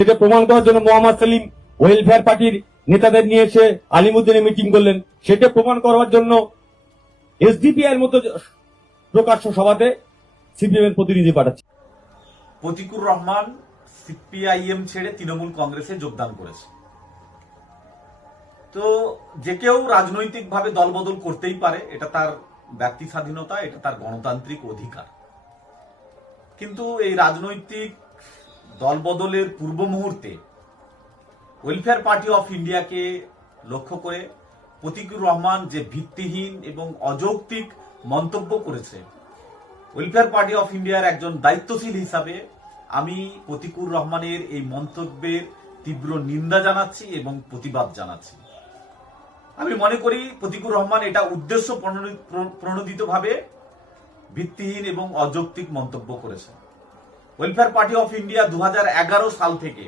সেটা প্রমাণ করার জন্য মোহাম্মদ সেলিম ওয়েলফেয়ার পার্টির নেতাদের নিয়ে এসে আলিমুদ্দিনে মিটিং করলেন। সেটা প্রমাণ করার জন্য এসডিপিআই এর মতো প্রকাশ্য সভাতে সিপিএম এর প্রতিনিধি পাঠাচ্ছে। প্রতিকুর রহমান সিপিআইএম ছেড়ে তৃণমূল কংগ্রেসে যোগদান করেছে। তো যে কেউ রাজনৈতিকভাবে দলবদল করতেই পারে, এটা তার ব্যক্তি স্বাধীনতা, এটা তার গণতান্ত্রিক অধিকার। কিন্তু এই রাজনৈতিক দলবদলের পূর্ব মুহূর্তে ওয়েলফেয়ার পার্টি অফ ইন্ডিয়াকে লক্ষ্য করে প্রতিকুর রহমান যে ভিত্তিহীন এবং অযৌক্তিক মন্তব্য করেছে, ওয়েলফেয়ার পার্টি অফ ইন্ডিয়ার একজন দায়িত্বশীল হিসাবে আমি প্রতিকুর রহমানের এই মন্তব্যের তীব্র নিন্দা জানাচ্ছি এবং প্রতিবাদ জানাচ্ছি। আমি মনে করি প্রতিকুর রহমান এটা উদ্দেশ্য প্রণোদিতভাবে ভিত্তিহীন এবং অযৌক্তিক মন্তব্য করেছে। ওয়েলফেয়ার পার্টি অফ ইন্ডিয়া 2011 সাল থেকে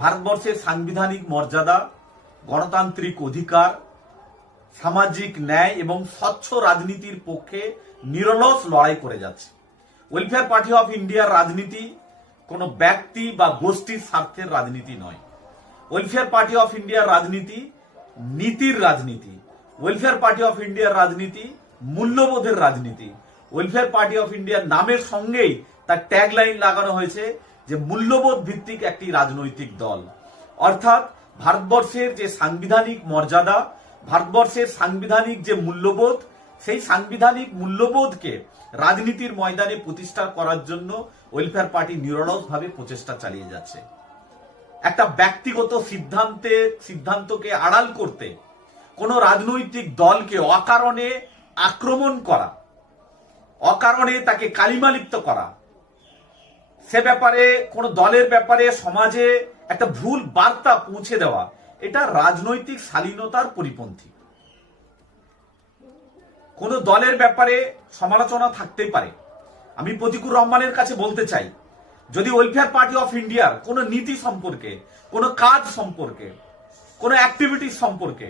ভারতবর্ষের সাংবিধানিক মর্যাদা, গণতান্ত্রিক অধিকার, সামাজিক ন্যায় এবং স্বচ্ছ রাজনীতির পক্ষে নিরলস লড়াই করে যাচ্ছে। ওয়েলফেয়ার পার্টি অফ ইন্ডিয়ার রাজনীতি কোনো ব্যক্তি বা গোষ্ঠীর স্বার্থের রাজনীতি নয়। ওয়েলফেয়ার পার্টি অফ ইন্ডিয়ার রাজনীতি নীতির রাজনীতি। ওয়েলফেয়ার পার্টি অফ ইন্ডিয়ার রাজনীতি মূল্যবোধের রাজনীতি। ওয়েলফেয়ার পার্টি অফ ইন্ডিয়ার নামের সঙ্গেই তার ট্যাগলাইন লাগানো হয়েছে যে মূল্যবোধ ভিত্তিক একটি রাজনৈতিক দল। অর্থাৎ ভারতবর্ষের যে সাংবিধানিক মর্যাদা, ভারতবর্ষের সাংবিধানিক যে মূল্যবোধ, সেই সাংবিধানিক মূল্যবোধকে রাজনীতির ময়দানে প্রতিষ্ঠা করার জন্য ওয়েলফেয়ার পার্টি নিরলসভাবে প্রচেষ্টা চালিয়ে যাচ্ছে। একটা ব্যক্তিগত সিদ্ধান্তকে আড়াল করতে কোন রাজনৈতিক দলকে অকারণে আক্রমণ করা, অকারণে তাকে কালিমালিপ্ত করা, সে ব্যাপারে কোন দলের ব্যাপারে সমাজে একটা ভুল বার্তা পৌঁছে দেওয়া, এটা রাজনৈতিক শালীনতার পরিপন্থী। কোন দলের ব্যাপারে সমালোচনা থাকতেই পারে। আমি প্রতিকুর রহমানের কাছে বলতে চাই, যদি ওয়েলফেয়ার পার্টি অফ ইন্ডিয়ার কোন নীতি সম্পর্কে, কোন কাজ সম্পর্কে, কোন অ্যাক্টিভিটি সম্পর্কে,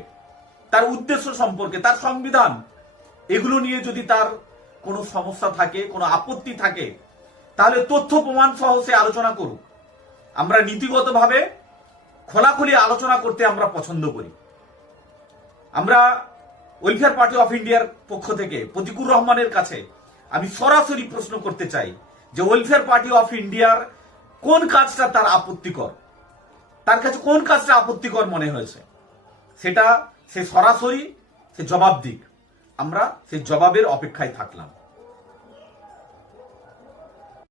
তার উদ্দেশ্য সম্পর্কে, তার সংবিধান, এগুলো নিয়ে যদি তার কোনো সমস্যা থাকে, কোনো আপত্তি থাকে, তাহলে তথ্য প্রমাণ সহ সে আলোচনা করুক। আমরা নীতিগতভাবে খোলাখুলি আলোচনা করতে আমরা পছন্দ করি। আমরা ওয়েলফেয়ার পার্টি অফ ইন্ডিয়ার পক্ষ থেকে প্রতিকুর রহমানের কাছে আমি সরাসরি প্রশ্ন করতে চাই যে ওয়েলফেয়ার পার্টি অফ ইন্ডিয়ার কোন কাজটা তার আপত্তিকর, তার কাছে কোন কাজটা আপত্তিকর মনে হয়েছে, সেটা সে সরাসরি সে জবাব দিক। আমরা সেই জবাবের অপেক্ষায় থাকলাম।